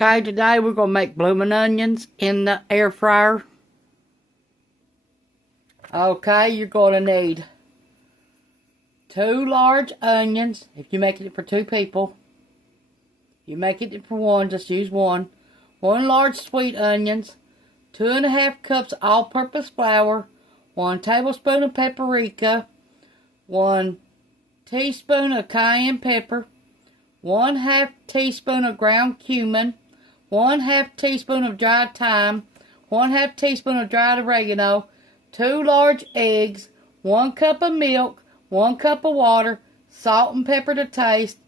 Okay, today we're going to make blooming onions in the air fryer. Okay, you're going to need 2 large onions. If you're making it for 2 people, you make it for 1, just use 1. 1 large sweet onions, 2½ cups all-purpose flour, 1 tablespoon of paprika, 1 teaspoon of cayenne pepper, 1/2 teaspoon of ground cumin, 1/2 teaspoon of dried thyme, 1/2 teaspoon of dried oregano, 2 large eggs, 1 cup of milk, 1 cup of water, salt and pepper to taste,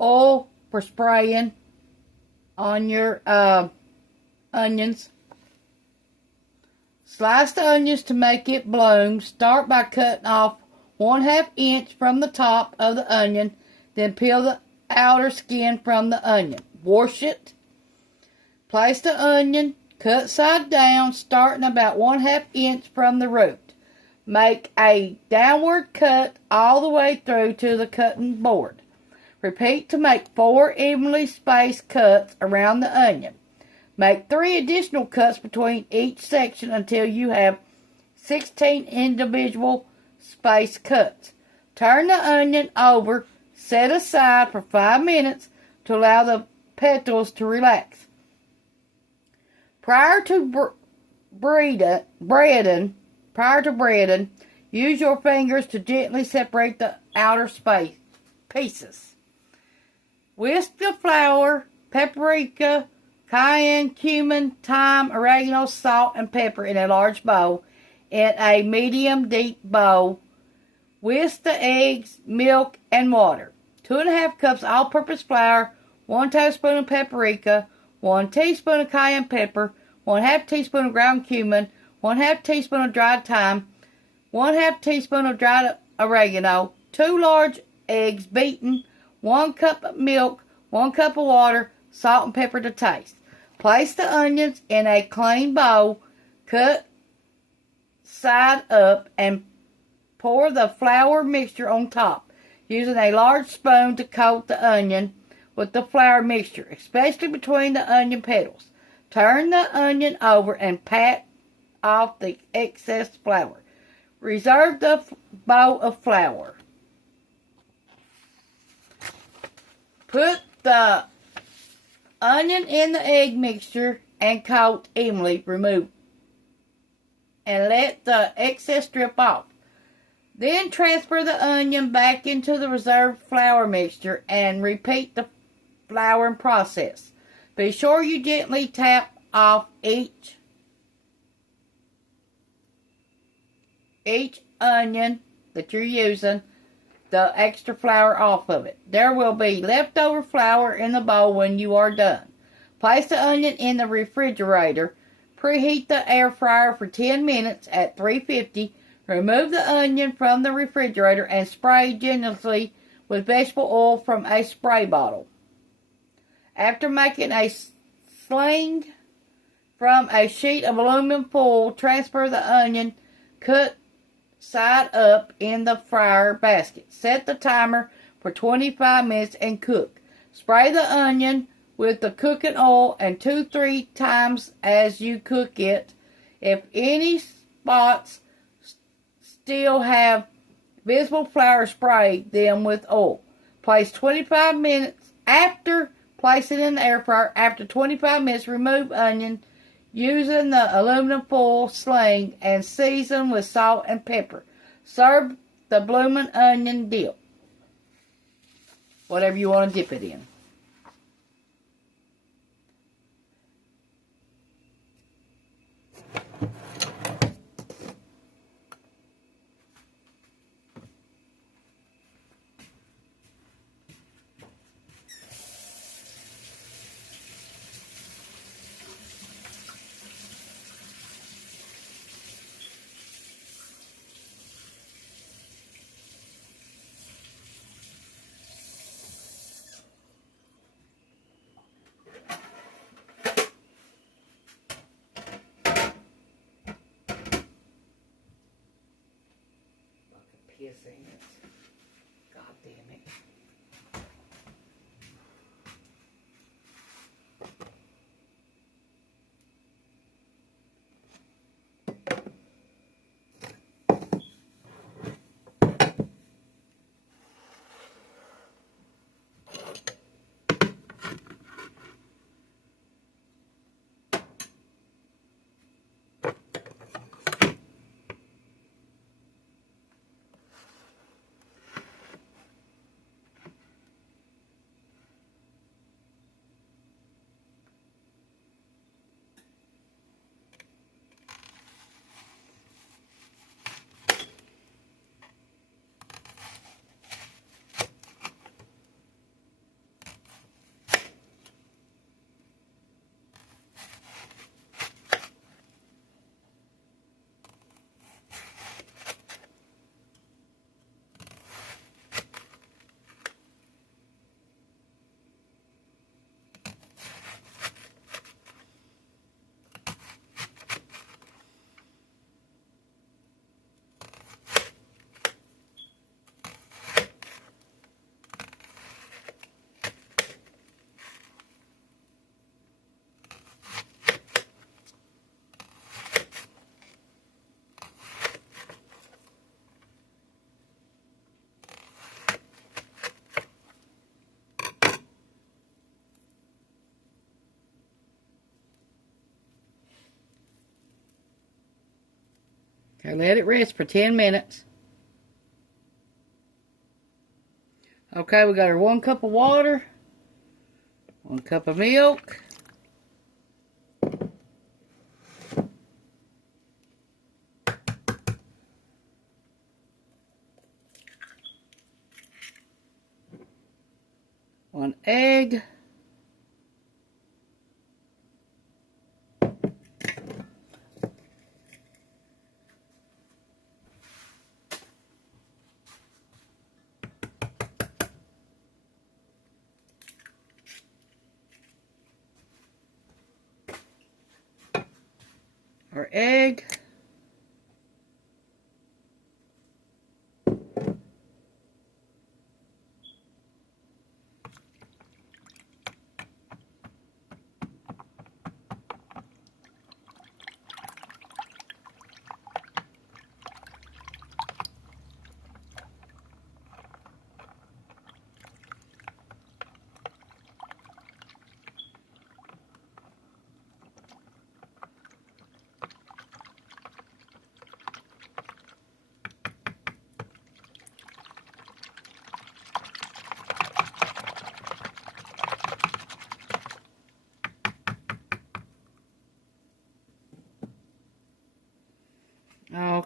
oil for spraying on your onions. Slice the onions to make it bloom. Start by cutting off 1/2 inch from the top of the onion, then peel the outer skin from the onion. Wash it. Place the onion, cut side down, starting about 1/2 inch from the root. Make a downward cut all the way through to the cutting board. Repeat to make 4 evenly spaced cuts around the onion. Make 3 additional cuts between each section until you have 16 individual spaced cuts. Turn the onion over. Set aside for 5 minutes to allow the petals to relax. Prior to breading, use your fingers to gently separate the outer pieces. Whisk the flour, paprika, cayenne, cumin, thyme, oregano, salt, and pepper in a large bowl in a medium deep bowl. Whisk the eggs, milk, and water. 2½ cups all-purpose flour, 1 tablespoon of paprika, 1 teaspoon of cayenne pepper, 1/2 teaspoon of ground cumin, 1/2 teaspoon of dried thyme, 1/2 teaspoon of dried oregano, 2 large eggs beaten, 1 cup of milk, 1 cup of water, salt and pepper to taste. Place the onions in a clean bowl, cut side up, and pour the flour mixture on top, using a large spoon to coat the onion with the flour mixture, especially between the onion petals. Turn the onion over and pat off the excess flour. Reserve the bowl of flour. Put the onion in the egg mixture and coat evenly. Remove and let the excess drip off. Then transfer the onion back into the reserved flour mixture and repeat the flouring process. Be sure you gently tap off each onion that you're using the extra flour off of it. There will be leftover flour in the bowl when you are done. Place the onion in the refrigerator. Preheat the air fryer for 10 minutes at 350. Remove the onion from the refrigerator and spray generously with vegetable oil from a spray bottle. After making a sling from a sheet of aluminum foil, transfer the onion cut side up in the fryer basket. Set the timer for 25 minutes and cook. Spray the onion with the cooking oil and 2-3 times as you cook it. If any spots still have visible flour, spray them with oil. Place 25 minutes after placing in the air fryer. After 25 minutes, remove onion using the aluminum foil sling and season with salt and pepper. Serve the blooming onion dip, whatever you want to dip it in. Pissing it. God damn it. Okay, let it rest for 10 minutes. Okay, we got our 1 cup of water, 1 cup of milk, one egg, our egg,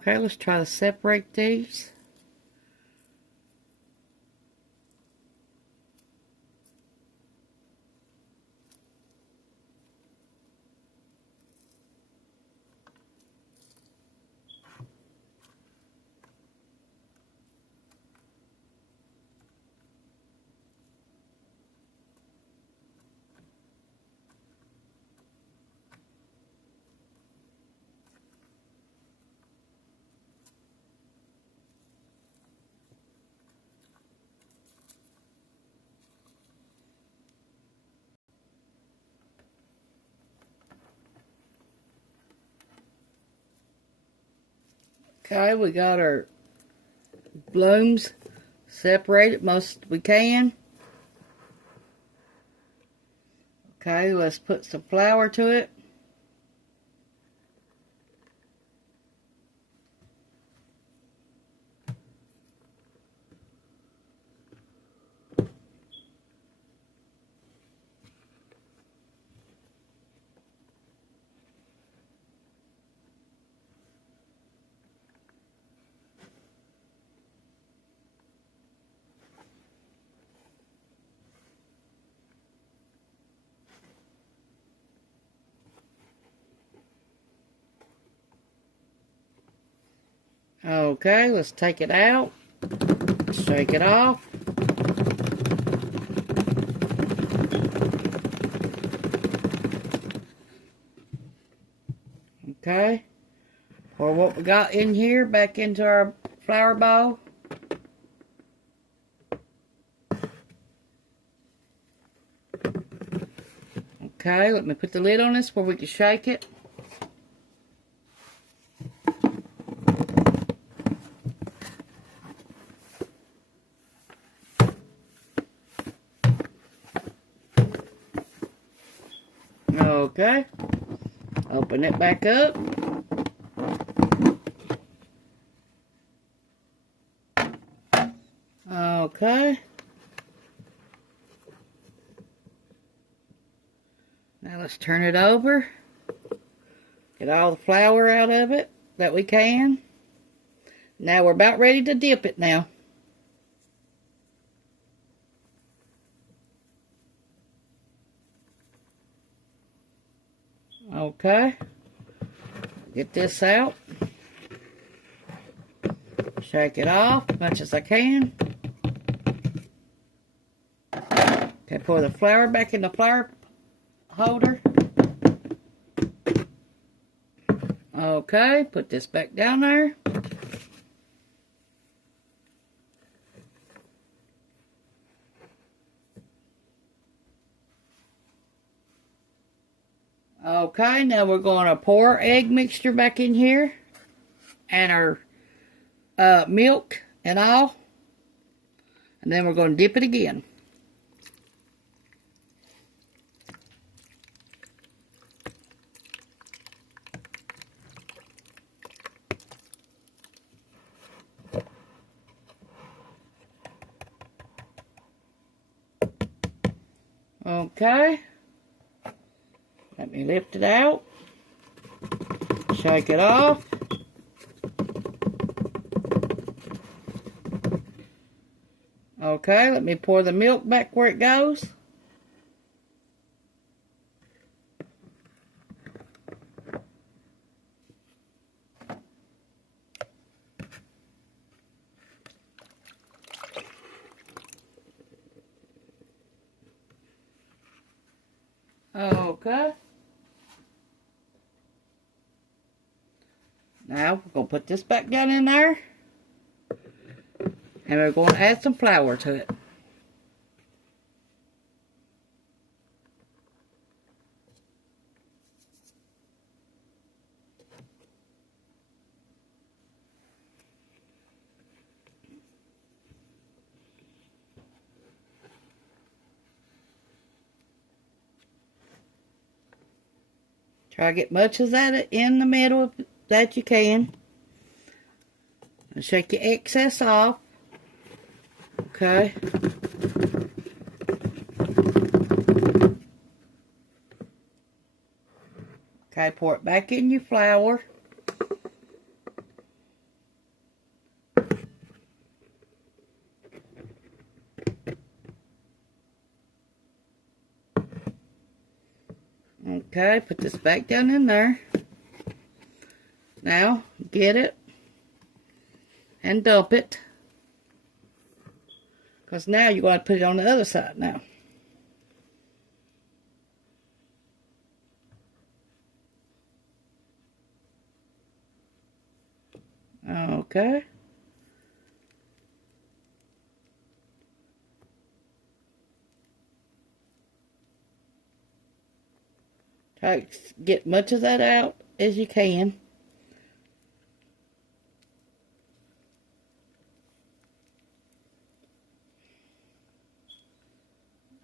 okay, let's try to separate these. Okay, we got our blooms separated most we can. Okay, let's put some flour to it. Okay, let's take it out, shake it off. Okay, pour what we got in here back into our flour bowl. Okay, let me put the lid on this where we can shake it. Okay, open it back up. Okay. Now let's turn it over. Get all the flour out of it that we can. Now we're about ready to dip it now. Okay. Get this out. Shake it off as much as I can. Okay, pour the flour back in the flour holder. Okay, put this back down there. Okay, now we're going to pour our egg mixture back in here. And our milk and all. And then we're going to dip it again. Okay. Let me lift it out. Shake it off. Okay, let me pour the milk back where it goes. Okay. Now we're going to put this back down in there. And we're going to add some flour to it. Try to get much of that in the middle that you can. And shake your excess off. Okay. Okay, pour it back in your flour. Okay, put this back down in there. Now, get it and dump it. Because now you're going to put it on the other side now. Okay. Try to get much of that out as you can.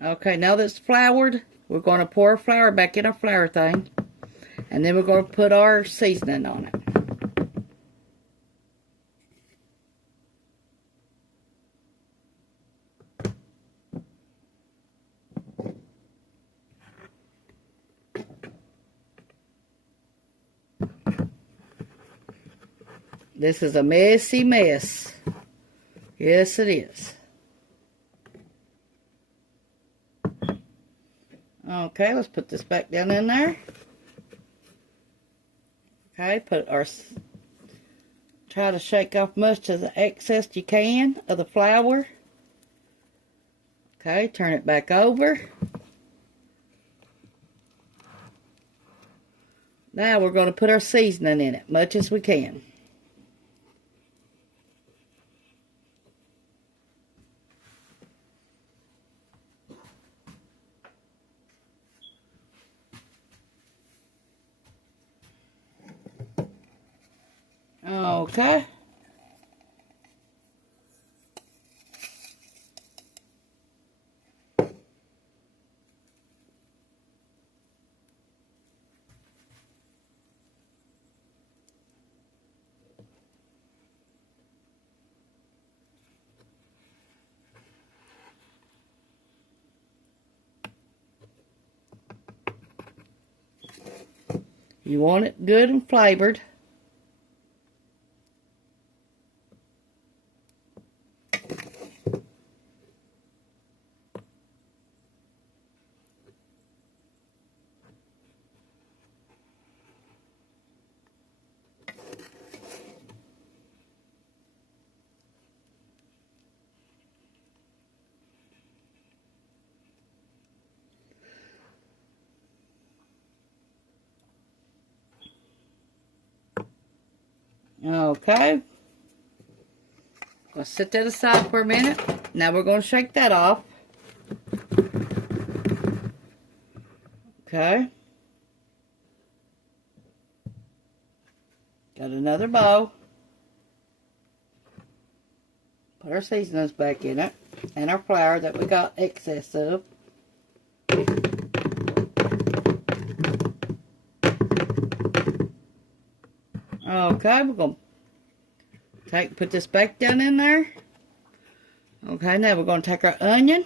Okay, now that it's floured, we're going to pour our flour back in our flour thing. And then we're going to put our seasoning on it. This is a messy mess. Yes, it is. Okay, let's put this back down in there. Okay, try to shake off much of the excess you can of the flour. Okay, turn it back over. Now we're going to put our seasoning in it, much as we can. Okay. You want it good and flavored. Okay. Let's set that aside for a minute. Now we're going to shake that off. Okay. Got another bowl. Put our seasonings back in it. And our flour that we got excess of. Okay, we're going to put this back down in there. Okay, now we're going to take our onion.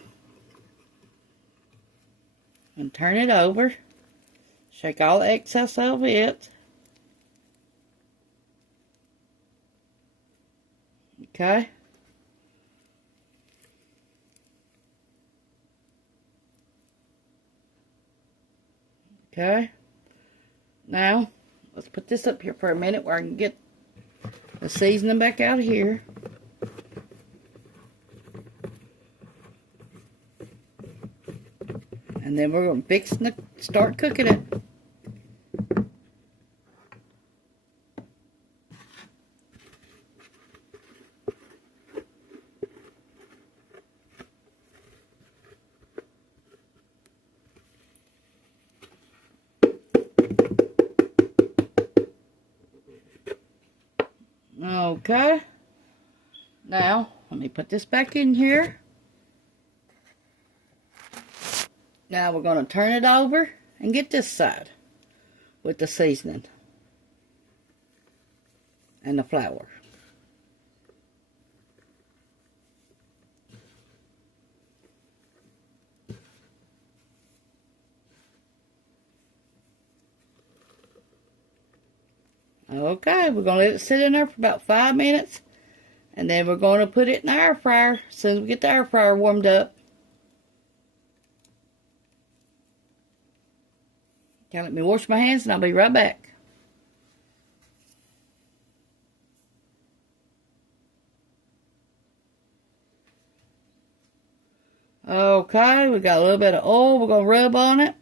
And turn it over. Shake all the excess of it. Okay. Okay. Now, let's put this up here for a minute where I can get the seasoning back out of here. And then we're going to fix and start cooking it. Okay. Now, let me put this back in here. Now we're going to turn it over and get this side with the seasoning and the flour. Okay, we're going to let it sit in there for about 5 minutes. And then we're going to put it in the air fryer as soon as we get the air fryer warmed up. Okay, let me wash my hands and I'll be right back. Okay, we got a little bit of oil we're going to rub on it.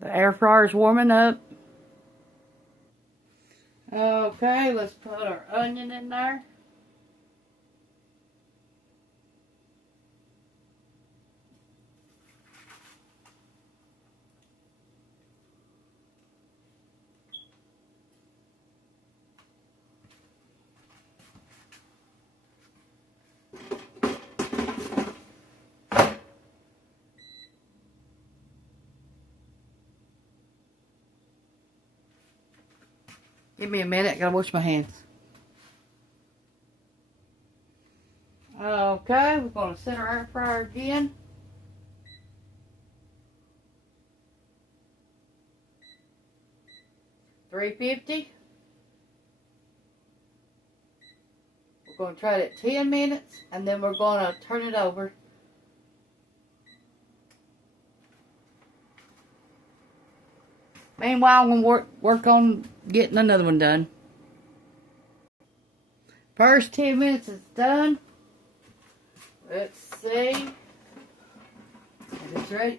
The air fryer is warming up. Okay, let's put our onion in there. Give me a minute, I gotta wash my hands. Okay, we're gonna set our air fryer again. $350. We're gonna try it at 10 minutes and then we're gonna turn it over. Meanwhile, I'm gonna work on getting another one done. First 10 minutes is done. Let's see.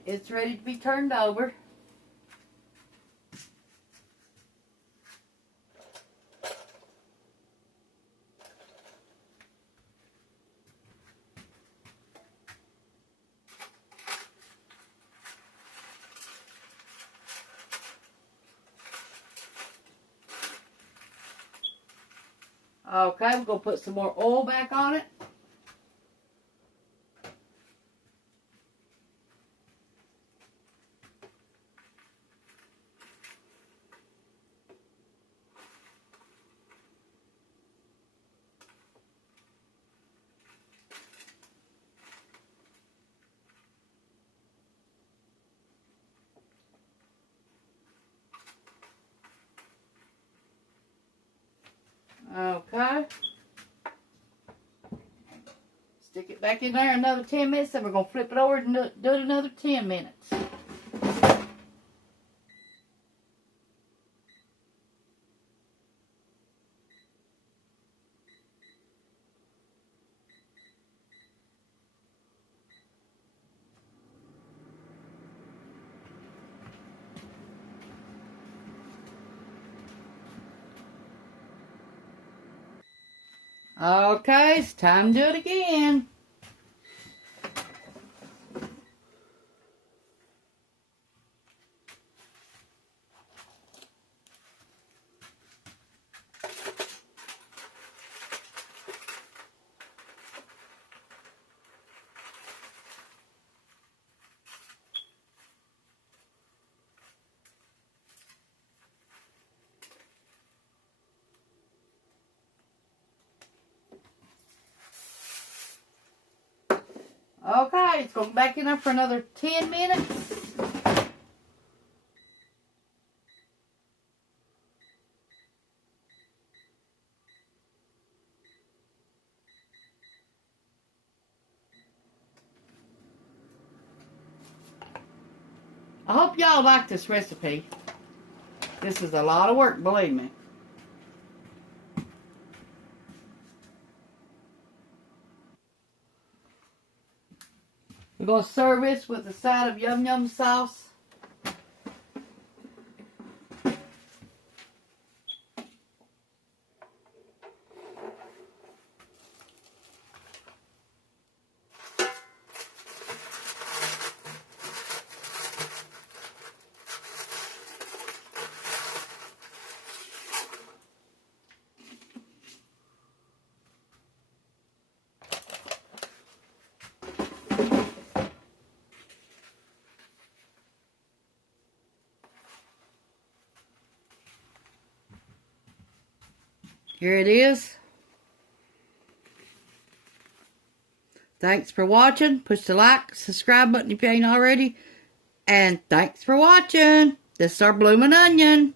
It's ready to be turned over. Okay, we're going to put some more oil back on it. Okay. Stick it back in there another 10 minutes, then we're going to flip it over and do it another 10 minutes. Okay, it's time to do it again. Okay, it's going back in there for another 10 minutes. I hope y'all like this recipe. This is a lot of work, believe me. We're going to serve this with a side of yum yum sauce. Here it is. Thanks for watching. Push the like, subscribe button if you ain't already. And thanks for watching. This is our bloomin' onion.